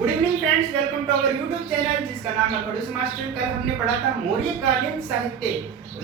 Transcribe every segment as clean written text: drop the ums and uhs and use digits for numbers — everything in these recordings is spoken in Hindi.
Good evening friends, welcome to our YouTube channel जिसका नाम है खड़ूस मास्टर। कल हमने पढ़ा था मौर्यकालीन साहित्य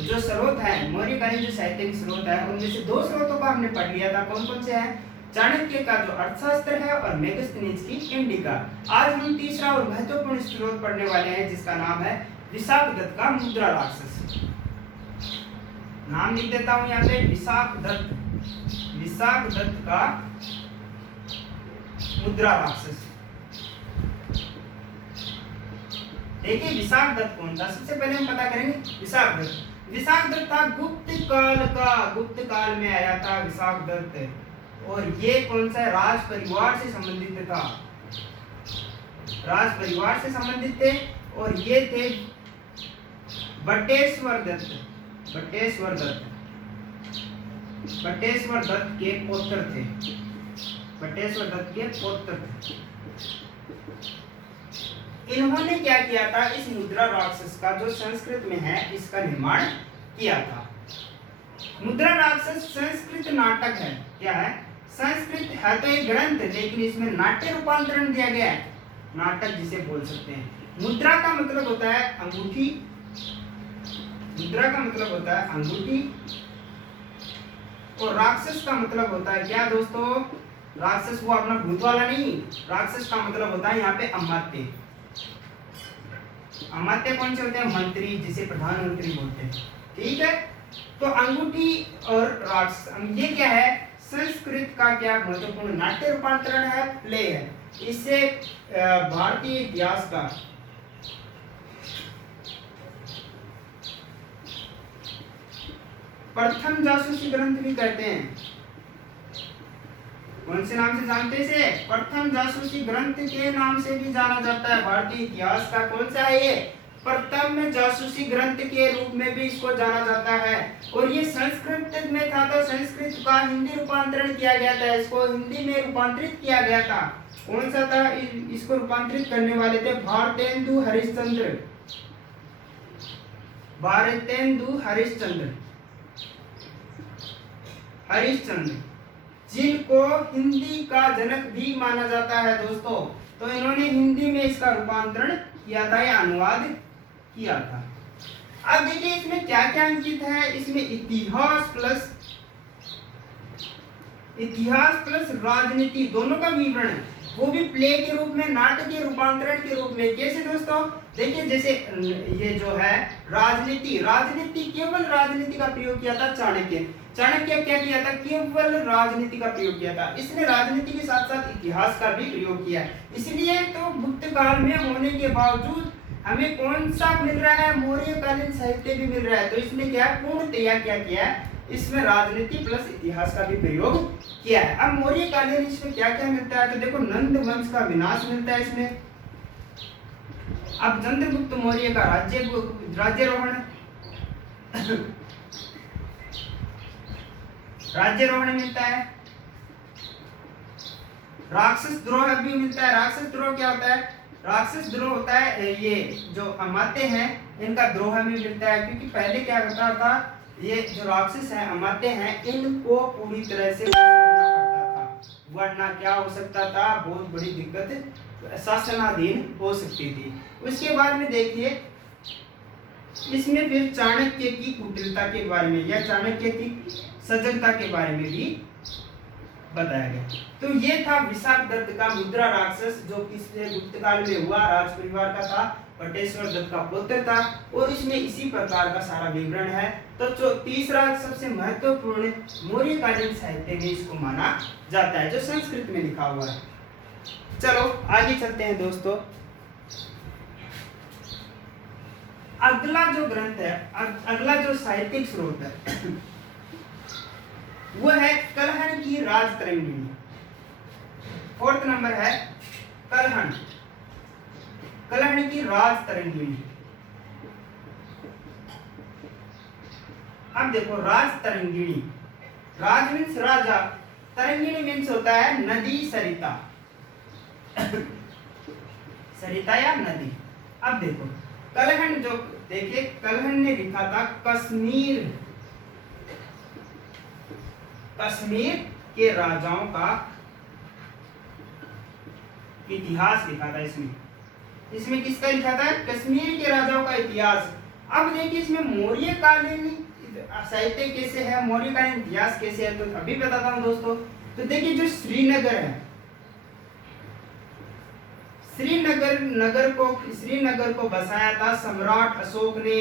जो स्रोत है, मौर्यकालीन जो साहित्य के स्रोत है उनमें से दो स्रोतों का हमने पढ़ लिया था। कौन कौन से हैं? चाणक्य का जो अर्थशास्त्र है और मेगस्थनीज की इंडिका। आज हम तीसरा और महत्वपूर्ण स्रोत पढ़ने वाले हैं जिसका नाम है विशाखदत्त का मुद्रा राक्षस। नाम लिख देता हूं यहाँ पे, विशाखदत्त का मुद्रा राक्षस। देखिए विशाखदत्त कौन था, सबसे पहले हम पता करेंगे विशाखदत्त था गुप्त काल में आया था विशाखदत्त। और ये कौन सा राज परिवार से संबंधित था, राज परिवार से संबंधित थे। और ये थे बटेश्वर दत्त के पौत्र थे। इन्होंने क्या किया था, इस मुद्रा राक्षस का जो संस्कृत में है इसका निर्माण किया था। मुद्रा राक्षस संस्कृत नाटक है। क्या है? संस्कृत है तो एक ग्रंथ, लेकिन इसमें नाट्य रूपांतरण दिया गया है, नाटक जिसे बोल सकते हैं। मुद्रा का मतलब होता है अंगूठी, और राक्षस का मतलब होता है क्या दोस्तों? राक्षस वो अपना भूत वाला नहीं, राक्षस का मतलब होता है यहाँ पे अमात्य। अमात्य कौन से होते हैं? मंत्री, जिसे प्रधानमंत्री बोलते हैं। ठीक है, तो अंगूठी और राक्षस ये क्या है? संस्कृत का क्या महत्वपूर्ण नाट्य रूपांतरण है, प्ले है। इससे भारतीय इतिहास का प्रथम जासूसी ग्रंथ भी कहते हैं। कौन से नाम से जानते हैं? प्रथम जासूसी ग्रंथ के नाम से भी जाना जाता है। भारतीय इतिहास का कौन सा है ये? प्रथम जासूसी ग्रंथ के रूप में भी इसको जाना जाता है। और ये संस्कृत में था तो संस्कृत का हिंदी रूपांतरण किया गया था, इसको हिंदी में रूपांतरित किया गया था। कौन सा था? इसको रूपांतरित करने वाले थे भारतेंदु हरिश्चंद्र, जिनको हिंदी का जनक भी माना जाता है दोस्तों। तो इन्होंने हिंदी में इसका रूपांतरण किया था या अनुवाद किया था। अब देखिए इसमें क्या क्या अंकित है। इसमें इतिहास प्लस राजनीति दोनों का विवरण है, वो भी प्ले के रूप में, नाटक के रूपांतरण के रूप में। कैसे दोस्तों? देखिए जैसे ये जो है राजनीति केवल राजनीति का प्रयोग किया था चाणक्य क्या किया था? केवल राजनीति का प्रयोग किया था। इसने राजनीति के साथ साथ इतिहास का भी प्रयोग किया है। इसलिए तो गुप्त काल में होने के बावजूद हमें कौन सा मिल रहा है? मौर्यकालीन साहित्य भी मिल रहा है। तो इसने क्या पूर्णतया क्या किया है? इसमें राजनीति प्लस इतिहास का भी प्रयोग किया है। अब मौर्यकालीन इसमें क्या क्या मिलता है? तो देखो नंद वंश का विनाश मिलता है इसमें। अब चंद्रगुप्त मौर्य का राज्यरोहण मिलता है। राक्षस द्रोह भी मिलता है। राक्षस द्रोह क्या होता है? राक्षस द्रोह होता है ये जो अमात्य हैं इनका द्रोह में मिलता है। क्योंकि पहले क्या होता था, ये जो राक्षस हैं अमात्य हैं इनको पूरी तरह से करना पड़ता था, वरना क्या हो सकता था? बहुत बड़ी दिक्कत शासनाधीन हो सकती थी। उसके बाद में देखिए इसमें फिर चाणक्य की कुटिलता के बारे में या चाणक्य की सजगता के बारे में भी बताया गया। तो ये था विशाखदत्त का मुद्रा राक्षस, जो किसने गुप्त काल में हुआ, राज परिवार का था, बटेश्वर दत्त का पुत्र था। और इसमें इसी प्रकार का सारा विवरण है। तो जो तीसरा सबसे महत्वपूर्ण मौर्यकालीन साहित्य में इसको माना जाता है, जो संस्कृत में लिखा हुआ है। चलो आगे चलते हैं दोस्तों। अगला जो ग्रंथ है, अगला जो साहित्यिक स्रोत है वो है कलहण की राज तरंगिणी। 4th नंबर है कलहण की राज तरंगिणी। अब देखो राज तरंगिणी, राज मीन्स राजा, तरंगिणी मीन्स होता है नदी, सरिता या नदी। अब देखो कलहण जो देखिए कलहण ने लिखा था कश्मीर के राजाओं का इतिहास लिखा था इसमें किसका लिखा था? कश्मीर के राजाओं का इतिहास। अब देखिए इसमें मौर्य कालीन साहित्य कैसे है, मौर्य कालीन इतिहास कैसे है, तो अभी बताता हूँ दोस्तों। तो देखिए जो श्रीनगर है, श्रीनगर को बसाया था सम्राट अशोक ने।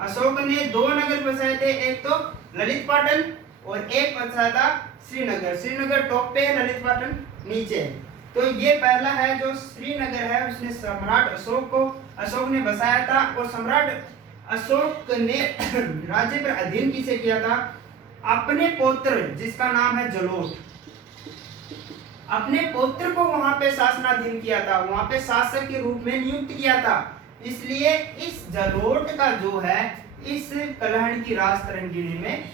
अशोक ने 2 नगर बसाए थे, एक तो ललित पाटन और एक बसाया था श्रीनगर। श्रीनगर टॉप पे है, ललित पाटन नीचे है। तो ये पहला है जो श्रीनगर है, उसने सम्राट अशोक ने बसाया था। और सम्राट अशोक ने राज्य पर अधीन किसे किया था? अपने पौत्र जिसका नाम है जलोट, अपने पौत्र को वहां पे शासनाधीन किया था, वहां पे शासक के रूप में नियुक्त किया था। इसलिए इस जलोट का जो है इस कलहण की राज तरंगिणी में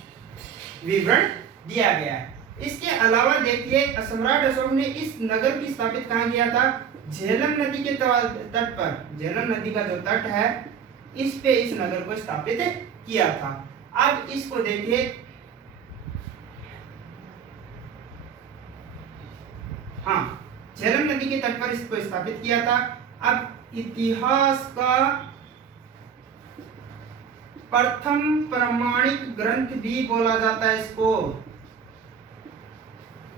विवरण दिया गया है। इसके अलावा देखिए सम्राट अशोक ने इस नगर की स्थापित कहाँ किया था? झेलम नदी के तट पर, झेलम नदी का जो तट है इस पे इस नगर को स्थापित किया था। अब इसको देखिए, हाँ, झेलम नदी के तट पर इसको स्थापित किया था। अब इतिहास का प्रथम प्रमाणिक ग्रंथ भी बोला जाता है इसको,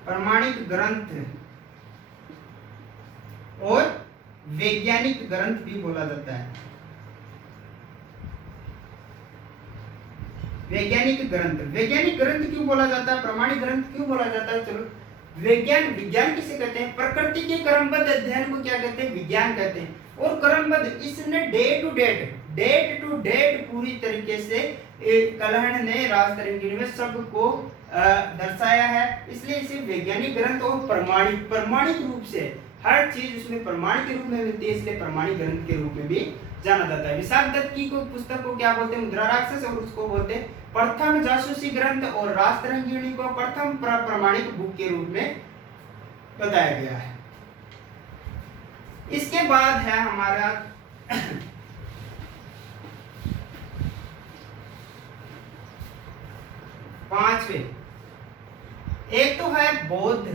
प्रमाणिक ग्रंथ और वैज्ञानिक ग्रंथ भी बोला जाता है। वैज्ञानिक ग्रंथ क्यों बोला जाता है, प्रमाणिक ग्रंथ क्यों बोला जाता है? चलो, विज्ञान किसे कहते हैं? प्रकृति के क्रमबद्ध अध्ययन को क्या कहते हैं? विज्ञान कहते हैं। और क्रमबद्ध, इसने डेट टू डेट पूरी तरीके से कलहण ने राज तरंगिणी में सबको दर्शाया है, इसलिए इसे वैज्ञानिक ग्रंथ और प्रमाणिक रूप से हर चीज उसमें प्रमाण के रूप में मिलती है, इसलिए प्रमाणिक ग्रंथ के रूप में भी जाना जाता है। विशाख दत्त की पुस्तक को क्या बोलते हैं? मुद्रा राक्षस, और उसको बोलते हैं प्रथम जासूसी ग्रंथ, और राज तरंगिणी को प्रथम प्रमाणिक बुक के रूप में बताया गया है। इसके बाद है हमारा पांचवें, एक तो है बौद्ध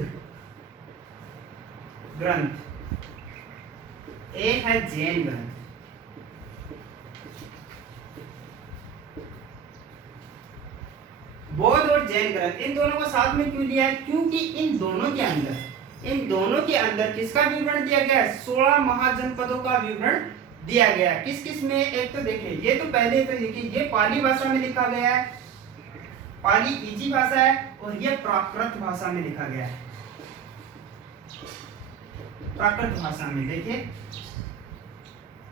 ग्रंथ, एक है जैन ग्रंथ। बौद्ध और जैन ग्रंथ, इन दोनों को साथ में क्यों लिया है? क्योंकि इन दोनों के अंदर किसका विवरण दिया गया है? 16 महाजनपदों का विवरण दिया गया है। किस किस में? एक तो देखिए, ये तो पहले तो देखिए, ये पाली भाषा में लिखा गया है, पाली इजी भाषा है, और ये प्राकृत भाषा में लिखा गया है। प्राकृत भाषा में देखिए,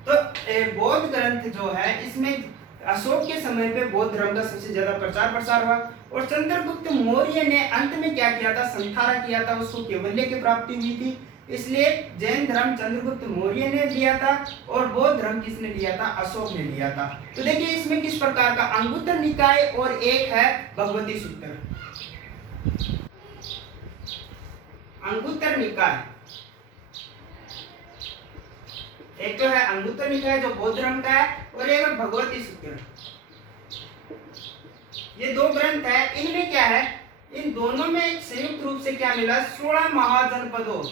तो बौद्ध ग्रंथ जो है इसमें अशोक के समय पे बौद्ध धर्म का सबसे ज्यादा प्रचार प्रसार हुआ, और चंद्रगुप्त मौर्य ने अंत में क्या किया था? संहारा किया था, उसको कैवल्य की प्राप्ति हुई थी। इसलिए जैन धर्म चंद्रगुप्त मौर्य ने लिया था, और बौद्ध धर्म किसने लिया था? अशोक ने लिया था। तो देखिए इसमें किस प्रकार का अंगुत्तर निकाय और एक है भगवती सूत्र। अंगुत्तर निकाय, एक तो है अंगुत्तर निकाय जो बौद्ध धर्म का है, और एक है भगवती सूत्र। ये 2 ग्रंथ है, इनमें क्या है? इन दोनों में संयुक्त रूप से क्या मिला? 16 महाजनपदों,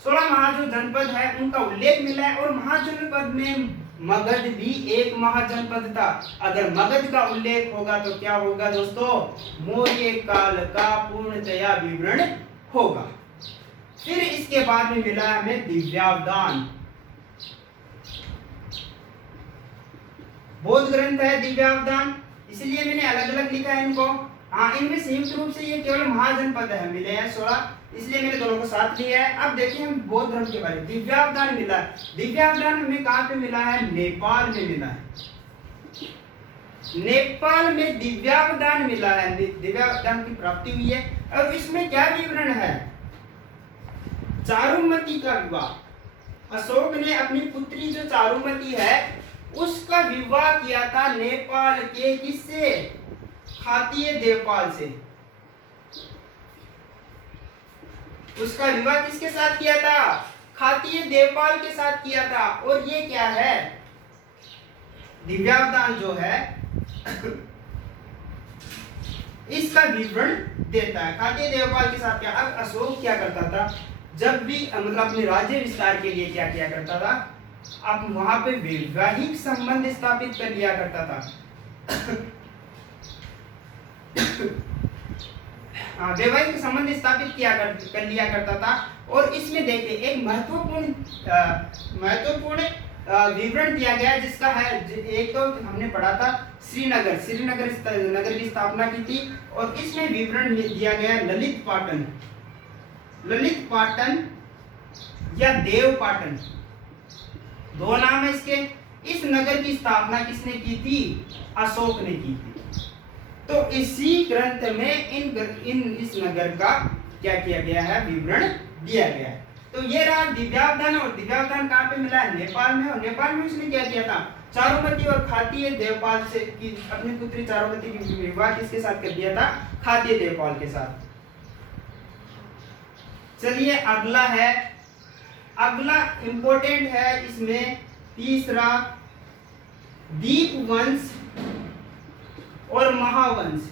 16 महाजनपद है उनका उल्लेख मिला है। और महाजनपद में मगध भी एक महाजनपद था। अगर मगध का उल्लेख होगा तो क्या होगा दोस्तों? मौर्य काल का पूर्णतया विवरण होगा। फिर इसके बाद में मिला हमें दिव्यावदान, बौद्ध ग्रंथ है दिव्यावदान, इसलिए मैंने अलग अलग लिखा है इनको। हाँ, इनमें संयुक्त रूप से ये केवल महाजनपद है, मिले हैं 16, इसलिए मैंने दोनों को साथ लिया है। अब देखिए हम बौद्ध धर्म के बारे में, दिव्यावदान मिला है। दिव्यावदान हमें कहाँ पे मिला है? नेपाल में मिला है। नेपाल में दिव्यावदान मिला है, दिव्यावदान की प्राप्ति हुई है। अब इसमें क्या विवरण है? चारुमती का विवाह, अशोक ने अपनी पुत्री जो चारुमती है उसका विवाह किया था नेपाल के किससे? खातीय देवपाल से। उसका विवाह किसके साथ किया था? खातीय देवपाल के साथ किया था। और ये क्या है? दिव्यावदान जो है इसका विवरण देता है। खातीय देवपाल के साथ क्या, अब अशोक क्या करता था, जब भी मतलब अपने राज्य विस्तार के लिए क्या किया करता था, अब वहां पे वैवाहिक संबंध स्थापित कर लिया करता था। वैवाहिक संबंध स्थापित कर लिया करता था। और इसमें देखिए एक महत्वपूर्ण विवरण दिया गया जिसका है, एक तो हमने पढ़ा था श्रीनगर नगर की स्थापना की थी, और इसमें विवरण दिया गया ललित पाटन या देव पाटन, दो नाम है इसके। इस नगर की स्थापना किसने की थी, अशोक ने की थी। तो इसी ग्रंथ में इस नगर का क्या किया गया है, विवरण दिया गया है। तो ये रहा दिव्यावधान, और दिव्यावधान कहाँ पे मिला है, नेपाल में। और नेपाल में उसने क्या किया था, चारुमती और खातीय देवपाल से की अपनी पुत्री चारुमती की विवाह किसके साथ कर दिया था, खातीय देवपाल के साथ। चलिए अगला इंपॉर्टेंट है इसमें तीसरा, दीपवंश और महावंश।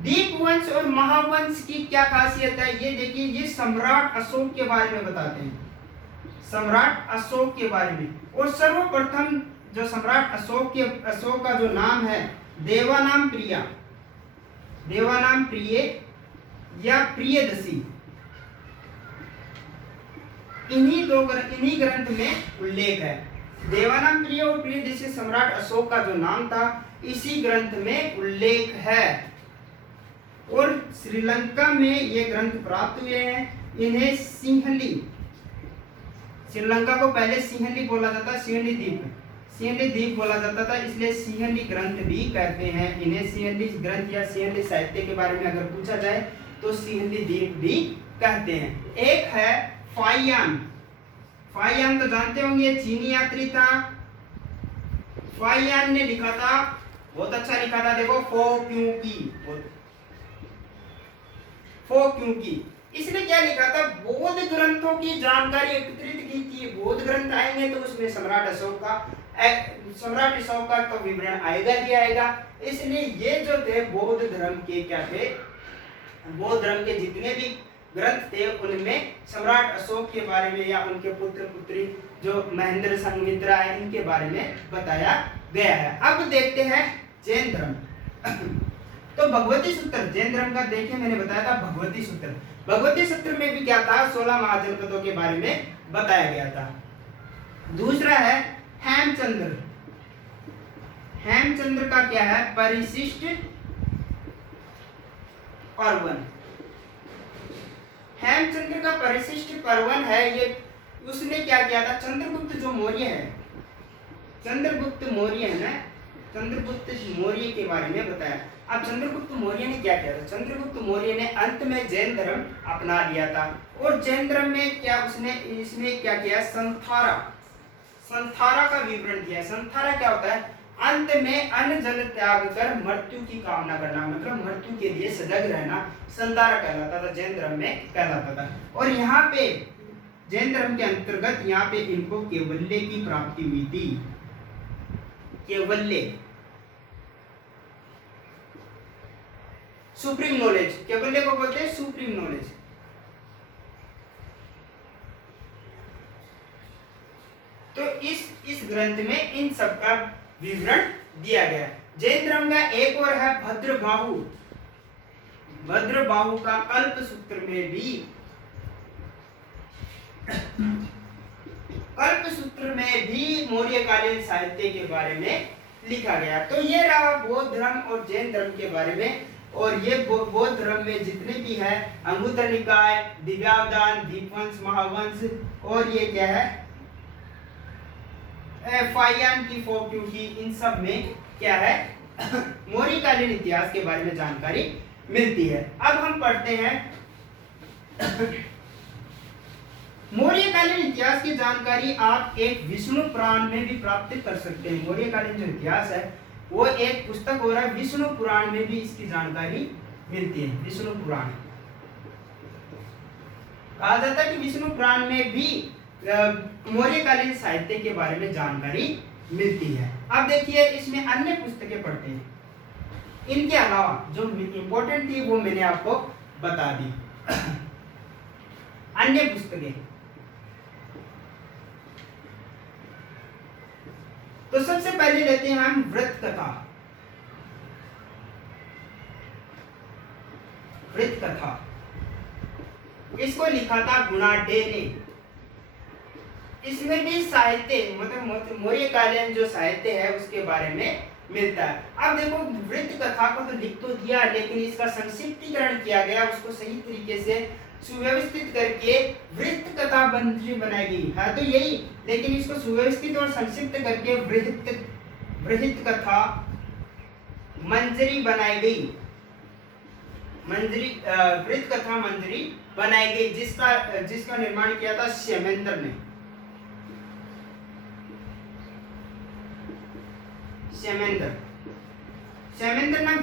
दीपवंश और महावंश की क्या खासियत है, ये देखिए, ये सम्राट अशोक के बारे में बताते हैं, सम्राट अशोक के बारे में। और सर्वप्रथम जो सम्राट अशोक का जो नाम है, देवानाम प्रिय या प्रियदर्शी, इन्हीं ग्रंथ में उल्लेख है। देवानाम प्रिय और प्रियदर्शी सम्राट अशोक का जो नाम था, इसी ग्रंथ में उल्लेख है। और श्रीलंका में ये ग्रंथ प्राप्त हुए हैं। इन्हें श्रीलंका को पहले सिंहली बोला जाता, सिंहली द्वीप बोला जाता था, इसलिए सिंहली ग्रंथ भी कहते हैं इन्हें। सिंहली ग्रंथ या सिंहली साहित्य के बारे में अगर पूछा जाए तो सिंहली द्वीप भी कहते हैं। एक है फाइयान तो जानते होंगे, चीनी यात्री था। फाइयान ने लिखा था, बहुत अच्छा लिखा था, देखो, फो क्योंकि इसने क्या लिखा था, बौद्ध ग्रंथों की जानकारी एकत्रित की थी। बौद्ध ग्रंथ आएंगे तो उसमें सम्राट अशोक का तो विवरण आएगा ही आएगा। इसलिए ये जो थे बौद्ध धर्म के क्या थे, बौद्ध धर्म के जितने भी ग्रंथ थे उनमें सम्राट अशोक के बारे में या उनके पुत्र पुत्री जो महेंद्र संघमित्रा है, इनके बारे में बताया गया है। अब देखते हैं जैन धर्म। तो भगवती सूत्र जैन धर्म का देखिए, मैंने बताया था भगवती सूत्र में भी क्या था, 16 महाजनपदों के बारे में बताया गया था। दूसरा है हेमचंद्र का क्या है, परिशिष्ट पर्वन। हेमचंद्र का परिशिष्ट पर्वन है, ये उसने क्या किया था, चंद्रगुप्त मौर्य के बारे में बताया। अब चंद्रगुप्त मौर्य ने क्या किया था, चंद्रगुप्त मौर्य ने अंत में जैन धर्म अपना लिया था। और जैन धर्म में क्या इसमें क्या किया, संथारा का विवरण दिया। संथारा क्या होता है, अंत में अन्न जल त्याग कर मृत्यु की कामना करना, मतलब मृत्यु के लिए सजग रहना, संथारा कहलाता था, जैन धर्म में कहलाता था। और यहाँ पे जैन धर्म के अंतर्गत यहाँ पे इनको कैवल्य की प्राप्ति हुई थी। कैवल्य, सुप्रीम नॉलेज, कैवल्य को बोलते हैं सुप्रीम नॉलेज। तो इस ग्रंथ में इन सब का विवरण दिया गया है। जैन धर्म का एक और है भद्रबाहु का कल्प सूत्र में भी मौर्यकालीन साहित्य के बारे में लिखा गया। तो ये रहा बौद्ध धर्म और जैन धर्म के बारे में। और ये बौद्ध धर्म में जितने भी है, अंगुत्तर निकाय, दिव्यावधान, दीपवंश, महावंश, और ये क्या है, फाइयान की फोक्यूटी, इन सब में क्या है, मौर्यकालीन इतिहास के बारे में जानकारी मिलती है। अब हम पढ़ते हैं मौर्यकालीन इतिहास की जानकारी आप एक विष्णु पुराण में भी प्राप्त कर सकते हैं। मौर्यकालीन जो इतिहास है वो एक पुस्तक हो रहा है, विष्णु पुराण में भी इसकी जानकारी मिलती है। विष्णु पुराण कहा जाता है कि विष्णु पुराण में भी मौर्यकालीन साहित्य के बारे में जानकारी मिलती है। अब देखिए इसमें अन्य पुस्तकें पढ़ते हैं। इनके अलावा जो इम्पोर्टेंट थी वो मैंने आपको बता दी। अन्य पुस्तकें, तो सबसे पहले लेते हैं हम वृत्त कथा। वृत्त कथा इसको लिखा था गुणा डे ने। इसमें भी साहित्य मतलब मौर्यकालीन जो साहित्य है उसके बारे में मिलता है। अब देखो वृत्त कथा को तो लिख तो दिया, लेकिन इसका संक्षिप्तीकरण किया गया, उसको सही तरीके से सुव्यवस्थित करके वृत्त कथा मंजरी बनाई गई है। तो यही, लेकिन इसको सुव्यवस्थित और संक्षिप्त करके वृत्त कथा मंजरी बनाई गई। मंजरी वृत्त कथा मंजरी बनाई गई, जिसका निर्माण किया था क्षेमेंद्र ने। क्षेमेंद्र ने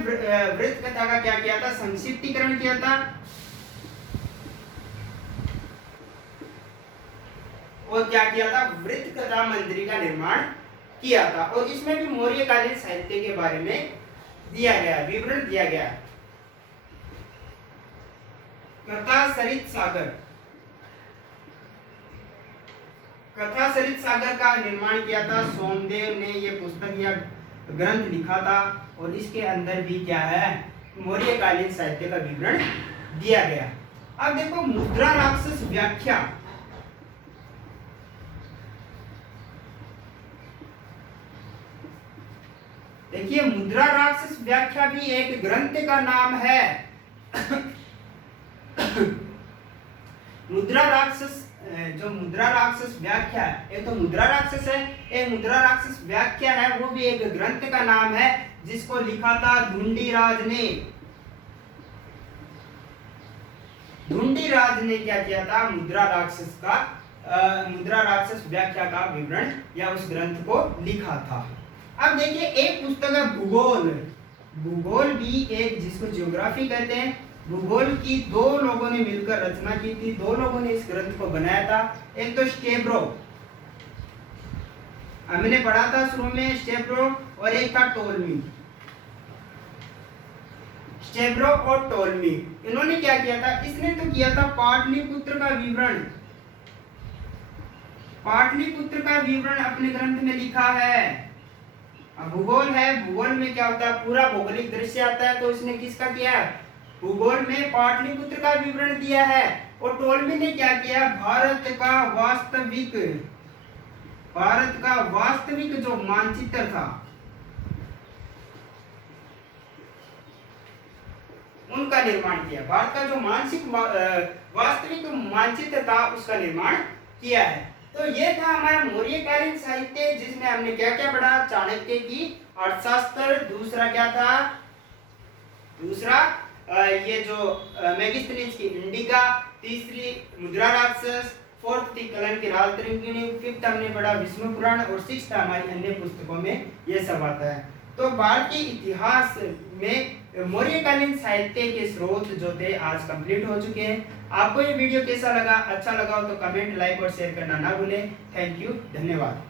वृत्त कथा का क्या किया था? संक्षिप्तीकरण किया था और क्या किया था? वृत्त कथा मंजरी का निर्माण किया था। और इसमें भी मौर्यकालीन साहित्य के बारे में दिया गया, विवरण दिया गया। कथा सरित सागर, कथा सरित सागर का निर्माण किया था सोमदेव ने। ये पुस्तक या ग्रंथ लिखा था और इसके अंदर भी क्या है? मौर्यकालीन साहित्य का विवरण दिया गया। अब देखो मुद्रा राक्षस व्याख्या। देखिए मुद्रा राक्षस व्याख्या भी एक ग्रंथ का नाम है। मुद्रा राक्षस, जो मुद्रा राक्षस व्याख्या है, एक तो मुद्रा राक्षस है, एक मुद्रा राक्षस व्याख्या है, वो भी एक ग्रंथ का नाम है, जिसको लिखा था धुंडीराज ने। धुंडीराज ने क्या किया था? मुद्रा राक्षस व्याख्या का विवरण या उस ग्रंथ को लिखा था। अब देखिए एक पुस्तक है भूगोल। भूगोल भी एक, जिसको ज्योग्राफी कहते हैं, भूगोल की दो लोगों ने मिलकर रचना की थी। दो लोगों ने इस ग्रंथ को बनाया था। एक तो स्टेब्रो, हमने पढ़ा था शुरू में स्टेब्रो, और एक था टोलमी। स्टेब्रो और टोलमी, इन्होंने क्या किया था? इसने तो किया था पाटलिपुत्र का विवरण। पाटलिपुत्र का विवरण अपने ग्रंथ में लिखा है। अब भूगोल है, भूगोल में क्या होता है? पूरा भौगोलिक दृश्य आता है, तो इसने किसका किया? भूगोल में पाटलिपुत्र का विवरण दिया है। और टोलमी ने क्या किया? भारत का वास्तविक जो मानचित्र था, उनका निर्माण किया। भारत का जो वास्तविक मानचित्र था, उसका निर्माण किया है। तो ये था हमारा मौर्यकालीन साहित्य, जिसमें हमने क्या क्या पढ़ा? चाणक्य की अर्थशास्त्र, दूसरा क्या था? दूसरा ये जो मेगिस्थनीज की इंडिका, तीसरी मुद्रा राक्षस, फोर्थ थी कलन की राजतरंगिणी, फिफ्थ हमने पढ़ा विष्णु पुराण, और सिक्स्थ हमारी अन्य पुस्तकों में ये सब आता है। तो भारतीय इतिहास में मौर्यकालीन साहित्य के स्रोत जो थे आज कंप्लीट हो चुके हैं। आपको ये वीडियो कैसा लगा? अच्छा लगा हो तो कमेंट, लाइक और शेयर करना ना भूलें। थैंक यू, धन्यवाद।